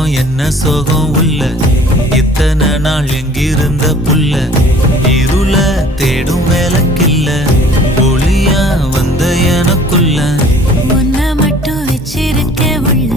சோகம் என்ன சோகம் உள்ள இத்தனை நாள் எங்கிருந்த புல்ல இருள தேடும் வேலைக்கில்ல ஒளியா வந்த எனக்குள்ள உன்னை மட்டும் வச்சிருக்க உள்ள